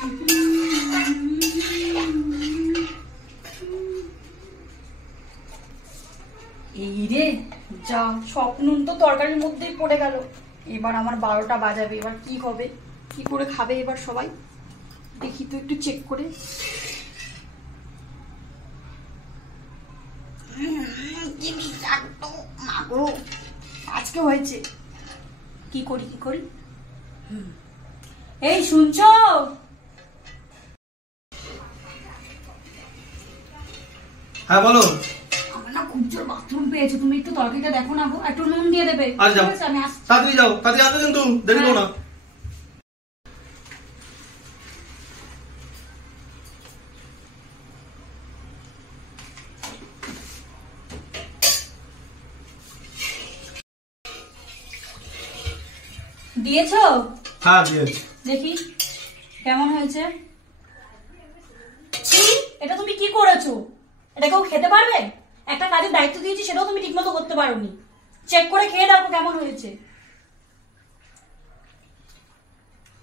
এই রে যা, সব নুন তো তরকারির মধ্যেই পড়ে গেল। এবার আমার 12টা বাজাবে, এবার কি হবে, কি করে খাবে এবার সবাই? দেখি তো একটু চেক করে। আজকে হয়েছে, কি করি কি করি। এই শুনছো? হ্যাঁ বলো। আমার না খুব জোর বাথরুম পেয়েছে, তুমি একটু তরকারিটা দেখো না গো, একটু নুন দিয়ে দেবে। আচ্ছা আমি আসছি। তাড়াতাড়ি যাও, তাড়াতাড়ি আসো কিন্তু দেরি করো না। দিয়েছো? হ্যাঁ দিয়েছি। দেখি কেমন হয়েছে। এটা তুমি কি করেছো? এটা কেউ খেতে পারবে? একটা কাজের দায়িত্ব দিয়েছি, সেটাও তুমি ঠিক মতো করতে পারোনি। চেক করে খেয়ে দেখো কেমন হয়েছে।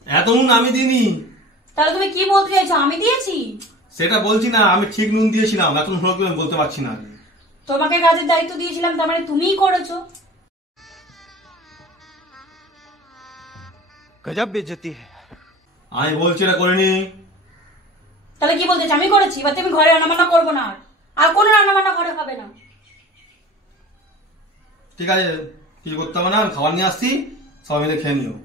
এত নুন আমি দিইনি। তাহলে তুমি কি বলতে চাইছো, আমি দিয়েছি? সেটা বলছি না, আমি ঠিক নুন দিয়েছিলাম, এত নুন হলো আমি বলতে পারছি না। তোমাকে কাজের দায়িত্ব দিয়েছিলাম, তার মানে তুমিই করেছো। गजब बेइज्जती है। আমি বলছি এটা করিনি। তাহলে কি বলতে চাইছো, আমি করেছি? এবার তুমি ঘরে রান্না বান্না করবো না, আর কোনো রান্না বান্না ঘরে হবে না। ঠিক আছে, কিছু করতে হবে না, আমি খাবার নিয়ে আসছি, সবাই মিলে খেয়ে নিও।